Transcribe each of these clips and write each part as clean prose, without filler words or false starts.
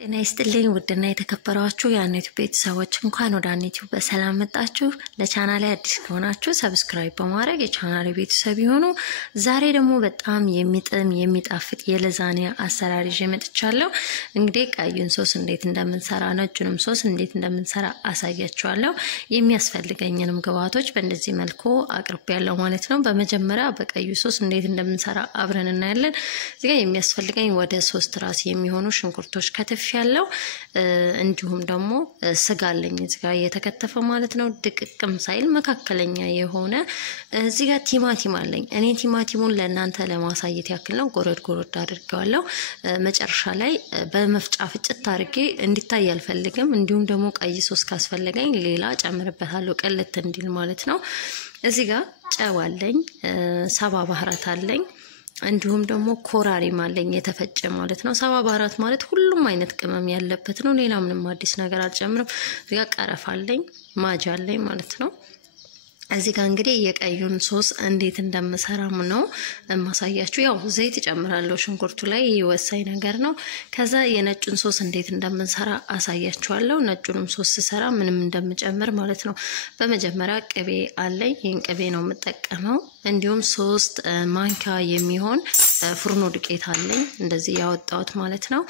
ጤና ይስጥልኝ ውድና የተከበራችሁ የአኔቱ ቤተሰቦች እንኳን ወደ አኔቱ በሰላም መጣችሁ። ለቻናሌ አዲስ ከሆናችሁ ሰብስክራይብ በማድረግ የቻናሌ ቤተሰብ ይሁኑ። ዛሬ ደግሞ በጣም የሚጣፍጥ የለዛኒያ አሰራር ይዤ መጥቻለሁ። እንግዲህ ቀዩን ሶስ እንዴት እንደምንሰራ ነጩንም ሶስ እንዴት እንደምንሰራ አሳያችኋለሁ። የሚያስፈልገኝንም ግብአቶች በእንደዚህ መልኩ አቅርቤያለሁ ማለት ነው። በመጀመሪያ በቀዩ ሶስ እንዴት እንደምንሰራ አብረን እናያለን። እዚህ ጋር የሚያስፈልገኝ ወደ 3 ራስ የሚሆኑ ሽንኩርቶች ከተፍ ያለው እንዲሁም ደግሞ ስጋ አለኝ እዚህ ጋር የተከተፈ ማለት ነው። ድቅቅም ሳይል መካከለኛ የሆነ እዚህ ጋር ቲማቲም አለኝ። እኔ ቲማቲሙን ለእናንተ ለማሳየት ያክል ነው ጎረድ አድርጌዋለሁ። መጨረሻ ላይ በመፍጫ ፍጭት አድርጌ እንዲታይ አልፈልግም። እንዲሁም ደግሞ ቀይ ሶስ ካስፈልገኝ ሌላ ጨምርበታለሁ ቀልት እንዲል ማለት ነው። እዚህ ጋር ጨው አለኝ፣ ሰባ ባህራት አለኝ፣ እንዲሁም ደግሞ ኮራሪማ አለኝ የተፈጨ ማለት ነው። ሰባ ባህራት ማለት ሁሉም አይነት ቅመም ያለበት ነው። ሌላ ምንም አዲስ ነገር አልጨምርም። እዚህ ጋር ቀረፋ አለኝ፣ ማጅ አለኝ ማለት ነው። እዚህ ጋር እንግዲህ የቀዩን ሶስ እንዴት እንደምሰራም ነው ማሳያችሁ። ያው ዘይት ጨምራለሁ ሽንኩርቱ ላይ ወሳኝ ነገር ነው። ከዛ የነጩን ሶስ እንዴት እንደምንሰራ አሳያችኋለሁ። ነጩንም ሶስ ሰራ ምንም እንደምጨምር ማለት ነው። በመጀመሪያ ቅቤ አለኝ። ይሄን ቅቤ ነው የምጠቀመው። እንዲሁም 3 ማንኪያ የሚሆን ፍርኖ ዱቄት አለኝ እንደዚህ ያወጣሁት ማለት ነው።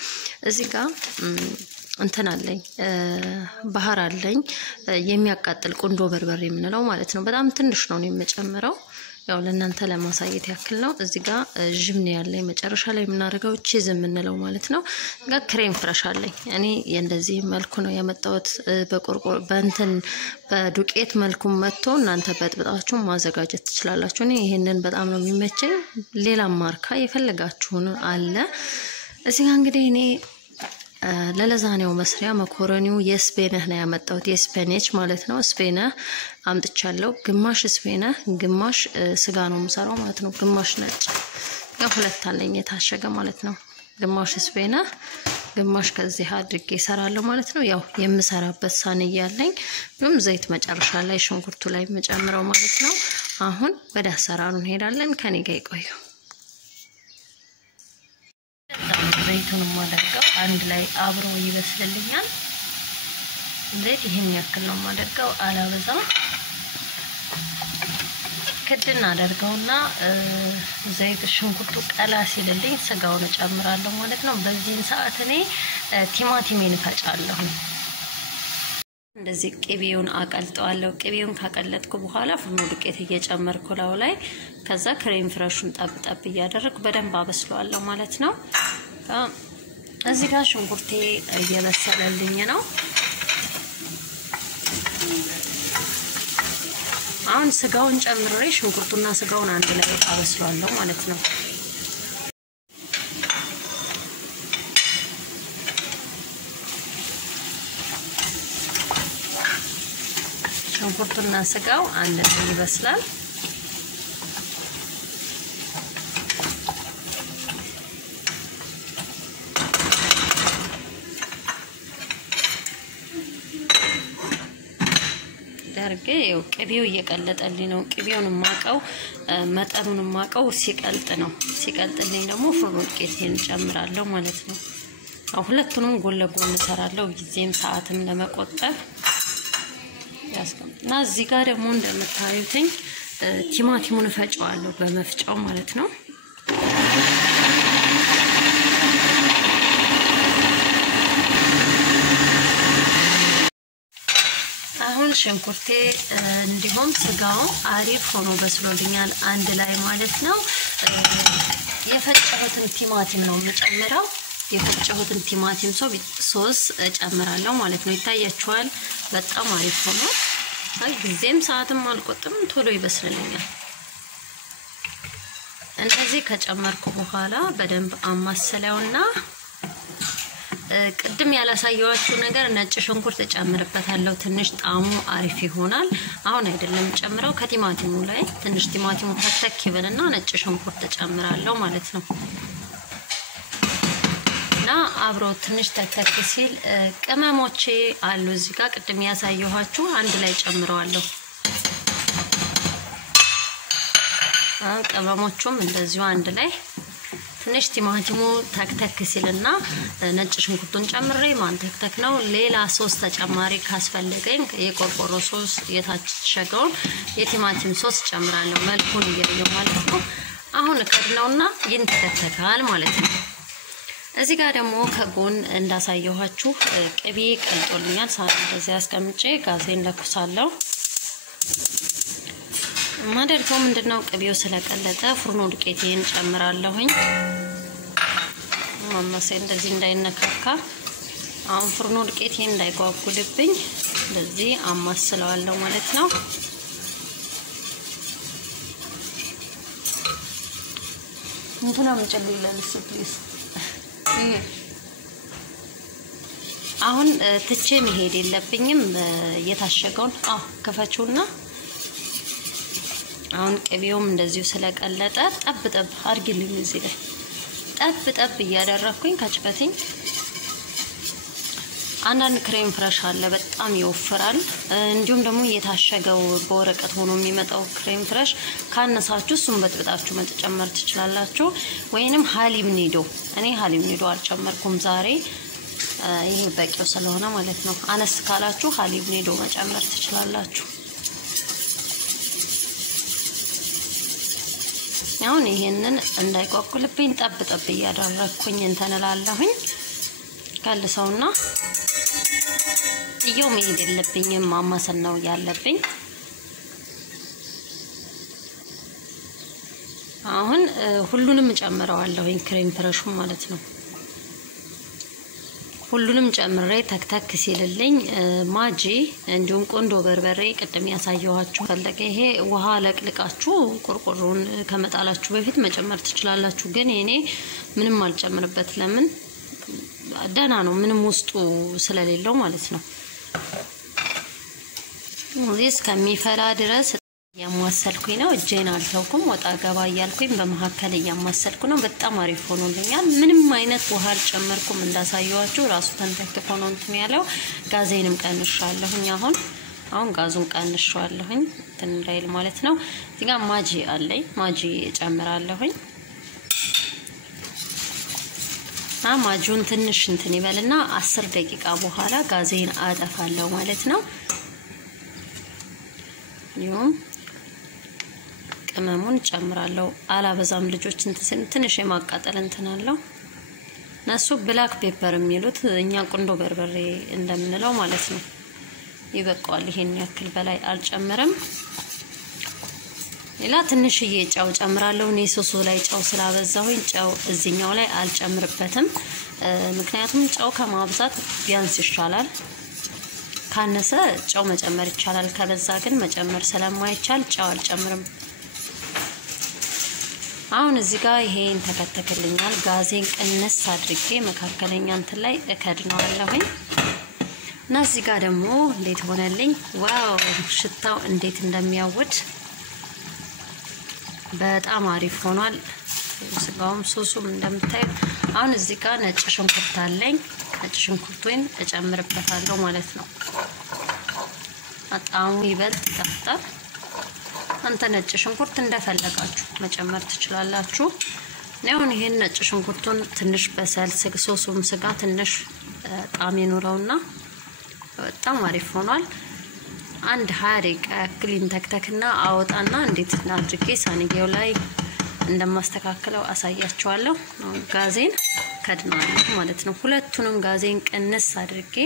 እዚህ ጋር እንትን አለኝ ባህር አለኝ የሚያቃጥል ቁንዶ በርበሬ የምንለው ማለት ነው። በጣም ትንሽ ነው የምጨምረው ያው ለእናንተ ለማሳየት ያክል ነው። እዚህ ጋር ጅብኔ ያለኝ መጨረሻ ላይ የምናደርገው ቺዝ የምንለው ማለት ነው። ጋር ክሬም ፍረሽ አለኝ። እኔ እንደዚህ መልኩ ነው ያመጣሁት። በእንትን በዱቄት መልኩ መጥቶ እናንተ በጥብጣችሁ ማዘጋጀት ትችላላችሁ። እኔ ይሄንን በጣም ነው የሚመቸኝ። ሌላ ማርካ የፈለጋችሁን አለ። እዚህ ጋር እንግዲህ እኔ ለለዛኒያው መስሪያ መኮረኒው የስፔነህ ነው ያመጣሁት። የስፔኔች ማለት ነው። ስፔነህ አምጥቻለሁ። ግማሽ ስፔነህ ግማሽ ስጋ ነው የምሰራው ማለት ነው። ግማሽ ነጭ ያው ሁለት አለኝ የታሸገ ማለት ነው። ግማሽ ስፔነህ ግማሽ ከዚህ አድርጌ እሰራለሁ ማለት ነው። ያው የምሰራበት ሳንያ ያለኝ ምንም ዘይት መጨረሻ ላይ ሽንኩርቱ ላይ መጨመረው ማለት ነው። አሁን ወደ አሰራሩ እንሄዳለን። ከኔ ጋር ይቆዩ። ዘይቱን ማደርገው አንድ ላይ አብሮ ይበስልልኛል። ዘይት ይሄን ያክል ነው ማደርገው አላበዛም። ከድና አደርገውና ዘይት ሽንኩርቱ ቀላ ሲልልኝ ስጋውን ጨምራለሁ ማለት ነው። በዚህን ሰዓት እኔ ቲማቲሜን ፈጫለሁ። እንደዚህ ቅቤውን አቀልጠዋለሁ። ቅቤውን ካቀለጥኩ በኋላ ፍርኖ ዱቄት እየጨመርኩ ላይ ከዛ ክሬም ፍረሹን ጠብጠብ እያደረኩ በደንብ አበስለዋለሁ ማለት ነው። እዚህ ጋር ሽንኩርቴ እየበሰለልኝ ነው። አሁን ስጋውን ጨምሬ ሽንኩርቱና ስጋውን አንድ ላይ አበስለዋለሁ ማለት ነው። ሽንኩርቱና ስጋው አንድ ላይ ይበስላል። ዳርጌ ያው ቅቤው እየቀለጠልኝ ነው። ቅቤውን ማቀው መጠኑን ማቀው ሲቀልጥ ነው። ሲቀልጥልኝ ደግሞ ፍርኖ ዱቄቴን ጨምራለሁ ማለት ነው። ሁለቱንም ጎን ለጎን እሰራለሁ ጊዜም ሰዓትም ለመቆጠብ ያስቀምጥና እዚህ ጋር ደግሞ እንደምታዩትኝ ቲማቲሙን ፈጫዋለሁ በመፍጫው ማለት ነው። አሁን ሽንኩርቴ እንዲሁም ስጋው አሪፍ ሆኖ በስሎልኛል አንድ ላይ ማለት ነው። የፈጨሁትን ቲማቲም ነው የምጨምረው። የፈጨሁትን ቲማቲም ሶስ ጨምራለሁ ማለት ነው። ይታያችኋል በጣም አሪፍ ሆኖ ጊዜም ሰዓትም አልቆጥም ቶሎ ይበስልልኛል። እንደዚህ ከጨመርኩ በኋላ በደንብ አማሰለውና ቅድም ያላሳየዋችሁ ነገር ነጭ ሽንኩርት ጨምርበታለሁ። ትንሽ ጣሙ አሪፍ ይሆናል። አሁን አይደለም ጨምረው ከቲማቲሙ ላይ ትንሽ ቲማቲሙ ተተክ ይበልና ነጭ ሽንኩርት ጨምራለሁ ማለት ነው። እና አብሮ ትንሽ ተተክ ሲል ቅመሞቼ አሉ እዚህ ጋር ቅድም ያሳየኋችሁ አንድ ላይ ጨምረዋለሁ። ቅመሞቹም እንደዚሁ አንድ ላይ ትንሽ ቲማቲሙ ተክተክ ሲልና ነጭ ሽንኩርቱን ጨምሬ ማንተክተክ ነው ሌላ ሶስ ተጨማሪ ካስፈልገኝ የቆርቆሮ ሶስ የታሸገው የቲማቲም ሶስ ጨምራለሁ መልኩን እየለየው ማለት ነው አሁን ከድነውና ይንተከተካል ማለት ነው እዚህ ጋር ደግሞ ከጎን እንዳሳየኋችሁ ቅቤ ቀልጦልኛል ሳህን እንደዚህ አስቀምጬ ጋዜን ለኩሳለሁ ማደርገው ምንድነው ቅቤው ስለቀለጠ ፍርኖ ዱቄቴን ጨምራለሁኝ ማማሴ እንደዚህ እንዳይነካካ አሁን ፍርኖ ዱቄቴን እንዳይጓጉልብኝ እንደዚህ አማስለዋለሁ ማለት ነው እንትና መጨልይላልስ ፕሊዝ አሁን ትቼ መሄድ የለብኝም የታሸገውን ከፈቹና አሁን ቅቤውም እንደዚሁ ስለቀለጠ ጠብ አርግልኝ እዚህ ላይ ጠብ እያደረኩኝ ካጭበትኝ አንዳንድ ክሬም ፍሬሽ አለ በጣም ይወፍራል እንዲሁም ደግሞ የታሸገው በወረቀት ሆኖ የሚመጣው ክሬም ፍሬሽ ካነሳችሁ እሱን በጥብጣችሁ መጨመር ትችላላችሁ ወይንም ሐሊብ ኒዶ እኔ ሐሊብ ኒዶ አልጨመርኩም ዛሬ ይሄ በቂው ስለሆነ ማለት ነው አነስ ካላችሁ ሐሊብ ኒዶ መጨመር ትችላላችሁ አሁን ይሄንን እንዳይቆቁልብኝ ጠብ እያደረኩኝ እንተናላለሁኝ ካልሰውና ይሄው መሄድ የለብኝም ማማሰል ነው ያለብኝ አሁን ሁሉንም ጨምረዋለሁኝ ክሬም ፍሬሹ ማለት ነው ሁሉንም ጨምሬ ተክተክ ሲልልኝ ማጂ እንዲሁም ቆንዶ በርበሬ ቀደም ያሳየኋችሁ ፈለገ ይሄ ውሃ ለቅልቃችሁ ቆርቆሮን ከመጣላችሁ በፊት መጨመር ትችላላችሁ ግን እኔ ምንም አልጨምርበት ለምን ደና ነው ምንም ውስጡ ስለሌለው ማለት ነው ወይስ ከሚፈላ ድረስ ያማሰልኩኝ ነው እጄን አልተውኩም ወጣ ገባ ያልኩኝ በመሐከለ ያማሰልኩ ነው በጣም አሪፍ ሆኖልኛል ምንም አይነት ውሃ አልጨመርኩም እንዳሳየዋችሁ ራሱ ተንተክቶ ነው እንትን ያለው ጋዜንም ቀንሻለሁኝ አሁን ጋዙን ቀንሻለሁኝ ትንላይል ማለት ነው እዚጋ ማጂ አለኝ ማጂ ጨምራለሁኝ ማጂውን ትንሽ እንትን ይበልና 10 ደቂቃ በኋላ ጋዜን አጠፋለሁ ማለት ነው ይሁን ቅመሙን ጨምራለሁ አላበዛም ልጆች ትንሽ የማቃጠል እንትናለው ነሱ ብላክ ፔፐር የሚሉት እኛ ቆንዶ በርበሬ እንደምንለው ማለት ነው ይበቃዋል ይሄን ያክል በላይ አልጨምርም ሌላ ትንሽዬ ጫው ጨምራለሁ እኔ ሶሱ ላይ ጫው ስላበዛሁኝ ጫው እዚህኛው ላይ አልጨምርበትም ምክንያቱም ጫው ከማብዛት ቢያንስ ይሻላል ካነሰ ጫው መጨመር ይቻላል ከበዛ ግን መጨመር ስለማይቻል ጫው አልጨምርም አሁን እዚህ ጋር ይሄን ተከተከልኛል ጋዜን ቀነስ አድርጌ መካከለኛ እንትን ላይ እከድነዋለሁኝ እና እዚህ ጋር ደግሞ እንዴት ሆነልኝ ዋው ሽታው እንዴት እንደሚያወድ በጣም አሪፍ ሆኗል ስጋውም ሶሱም እንደምታዩ አሁን እዚህ ጋር ነጭ ሽንኩርት አለኝ ነጭ ሽንኩርቱን እጨምርበታለሁ ማለት ነው አጣሙ ይበልጥ ይጣፍጣል አንተ ነጭ ሽንኩርት እንደፈለጋችሁ መጨመር ትችላላችሁ ነው ይሄን ነጭ ሽንኩርቱን ትንሽ በሰል ሶሱም ስጋ ትንሽ ጣም ይኖረውና በጣም አሪፍ ሆኗል አንድ 20 ደቂቃ ክሊን ተክተክና አወጣና እንዴት አድርጌ ሳንጌው ላይ እንደማስተካከለው አሳያችኋለሁ ጋዜን ከድናለሁ ማለት ነው ሁለቱንም ጋዜን ቀነስ አድርጌ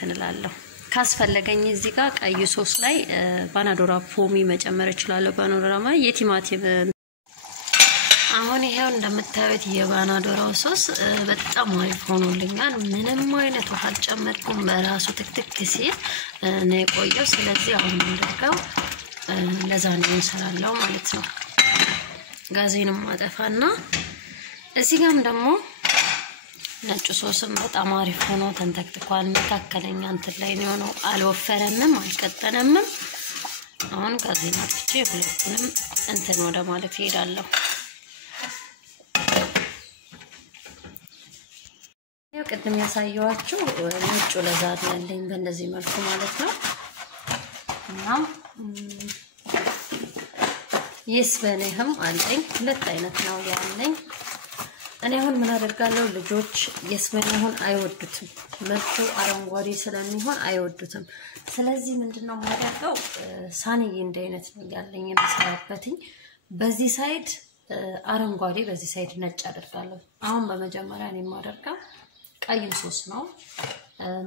ትንላለሁ ካስፈለገኝ እዚህ ጋር ቀይ ሶስ ላይ ባናዶራ ፖሚ መጨመር እችላለሁ ባናዶራ ማለት የቲማቲም አሁን ይሄው እንደምታዩት የባናዶራው ሶስ በጣም አሪፍ ሆኖልኛል ምንም አይነት ውሃ አልጨመርኩም በራሱ ትክትክ ሲል ነው የቆየው ስለዚህ አሁን እንደጋው ለዛኒያ እንሰራለው ማለት ነው ጋዜንም አጠፋና እዚህ ጋርም ደግሞ ነጭ ሶስም በጣም አሪፍ ሆኖ ተንተክትኳል መካከለኛ እንትን ላይ ነው አልወፈረንም አልቀጠነም አሁን ጋዜና አጥቼ ሁለቱንም እንትን ወደ ማለት ይሄዳለሁ ያው ቀደም ያሳየዋችሁ ነጭ ለዛኒያ ያለኝ በእንደዚህ መልኩ ማለት ነው እና ይስበነህም አለኝ ሁለት አይነት ነው ያለኝ እኔ አሁን ምን አደርጋለሁ ልጆች የስመኛውን አይወዱትም መልኩ አረንጓዴ ስለሚሆን አይወዱትም ስለዚህ ምንድነው ማደርገው ሳንዬ እንደ አይነት ነው ያለኝ የምሰራበትኝ በዚህ ሳይድ አረንጓዴ በዚህ ሳይድ ነጭ አደርጋለሁ አሁን በመጀመሪያ እኔ ማደርጋው ቀይ ሶስ ነው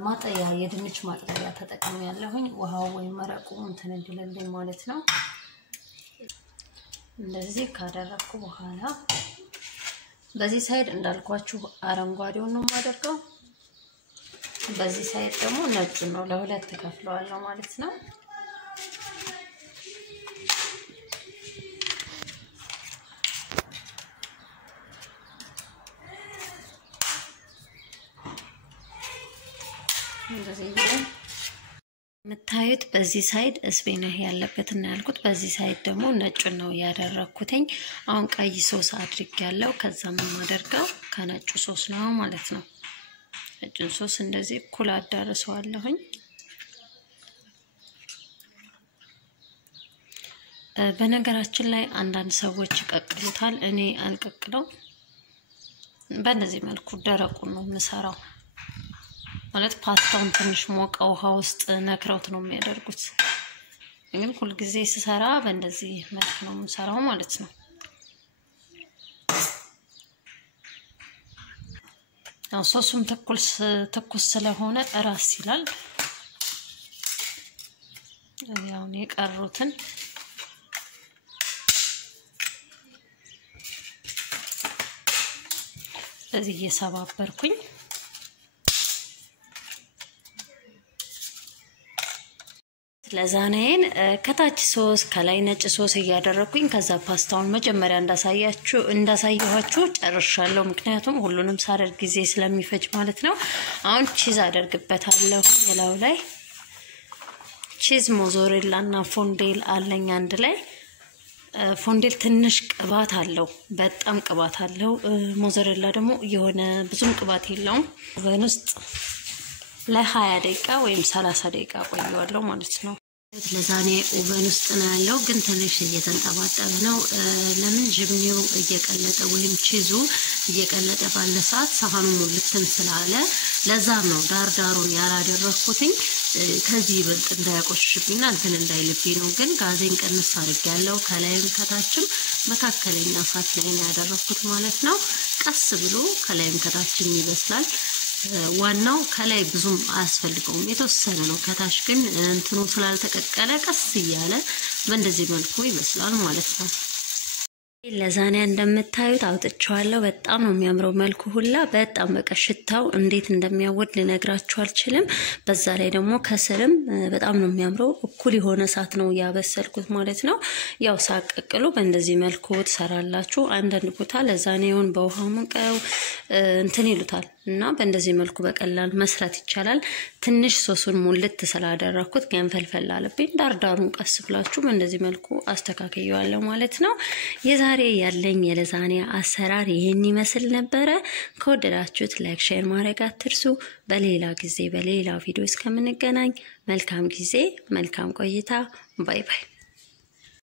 ማጠያ የድንች ማጥለያ ተጠቅሜ ያለሁኝ ውሃው ወይ መረቁ እንትን እንዲልልኝ ማለት ነው እንደዚህ ካደረኩ በኋላ በዚህ ሳይድ እንዳልኳችሁ አረንጓዴው ነው ማደርገው በዚህ ሳይድ ደግሞ ነጭ ነው ለሁለት ተከፍለዋለሁ ማለት ነው እንደዚህ መታየት በዚህ ሳይድ እስቤናህ ያለበትና ያልኩት በዚህ ሳይድ ደግሞ ነጭ ነው ያደረኩትኝ አሁን ቀይ ሶስ አድርጌያለሁ ከዛም ማደርጋው ከነጭ ሶስ ነው ማለት ነው ነጭ ሶስ እንደዚህ ኩል አዳርሰዋለሁኝ በነገራችን ላይ አንዳንድ ሰዎች ይቀቅሉታል እኔ አልቀቅለው በእንደዚህ መልኩ ደረቁ ነው መሰራው ማለት ፓስታውን ትንሽ ሞቀ ውሃ ውስጥ ነክረውት ነው የሚያደርጉት ግን ሁሉ ጊዜ ሲሰራ በእንደዚህ መልኩ ነው የምሰራው ማለት ነው አው ሶሱም ተኩስ ስለሆነ ራስ ይላል ያው ነው የቀሩትን ስለዚህ እየሰባበርኩኝ ለዛኔን ከታች ሶስ ከላይ ነጭ ሶስ ያደረኩኝ ከዛ ፓስታውን መጀመሪያ እንዳሳያችሁ ጨርሻለሁ ምክንያቱም ሁሉንም ሳደርግ ጊዜ ስለሚፈጅ ማለት ነው አሁን ቺዝ አደርግበታለሁ የላው ላይ ቺዝ ሞዞሬላና ፎንዴል አለኝ አንድ ላይ ፎንዴል ትንሽ ቅባት አለው በጣም ቅባት አለው ሞዞሬላ ደግሞ የሆነ ብዙም ቅባት የለውም በንስጥ ለ20 ደቂቃ ወይም 30 ደቂቃ ቆየዋለሁ ማለት ነው ለዛኔ ኦቨን ውስጥ ነው ያለው ግን ትንሽ እየተንጠባጠበ ነው ለምን ጅብኔው እየቀለጠ ወይም ቺዙ እየቀለጠ ባለ ሰዓት ሳህኑ ሙልትን ስላለ ለዛ ነው ዳርዳሩን ያላደረኩትኝ ከዚህ ይበልጥ እንዳያቆሽሽብኝና እንትን እንዳይልብኝ ነው ግን ጋዜን ቀንስ አድርጌያለሁ ከላይም ከታችም መካከለኛ እሳት ላይ ነው ያደረኩት ማለት ነው ቀስ ብሎ ከላይም ከታችም ይበስላል ዋናው ከላይ ብዙም አያስፈልገውም የተወሰነ ነው ከታች ግን እንትኑ ስላልተቀቀለ ቀስ ይያለ በእንደዚህ መልኩ ይበስላል ማለት ነው ለዛኒያ እንደምታዩት አውጥቻለሁ በጣም ነው የሚያምረው መልኩ ሁላ በጣም በቀሽታው እንዴት እንደሚያወድ ልነግራችሁ አልችልም በዛ ላይ ደግሞ ከስርም በጣም ነው የሚያምረው እኩል የሆነ ሳት ነው ያበሰልኩት ማለት ነው ያው ሳቀቅሉ በእንደዚህ መልኩ ተሰራላችሁ አንዳንድ ቦታ ለዛኒያውን በውሃ ሙቀው እንትን ይሉታል እና በእንደዚህ መልኩ በቀላል መስራት ይቻላል ትንሽ ሶሱን ሙልት ስላደረኩት ገንፈልፈል አለብኝ ዳርዳሩን ቀስ ብላችሁ በእንደዚህ መልኩ አስተካክየዋለሁ ማለት ነው የዛሬ ያለኝ የለዛኒያ አሰራር ይሄን ይመስል ነበር ከወደዳችሁት ላይክ ሼር ማድረግ አትርሱ በሌላ ጊዜ በሌላ ቪዲዮ እስከምንገናኝ መልካም ጊዜ መልካም ቆይታ ባይ ባይ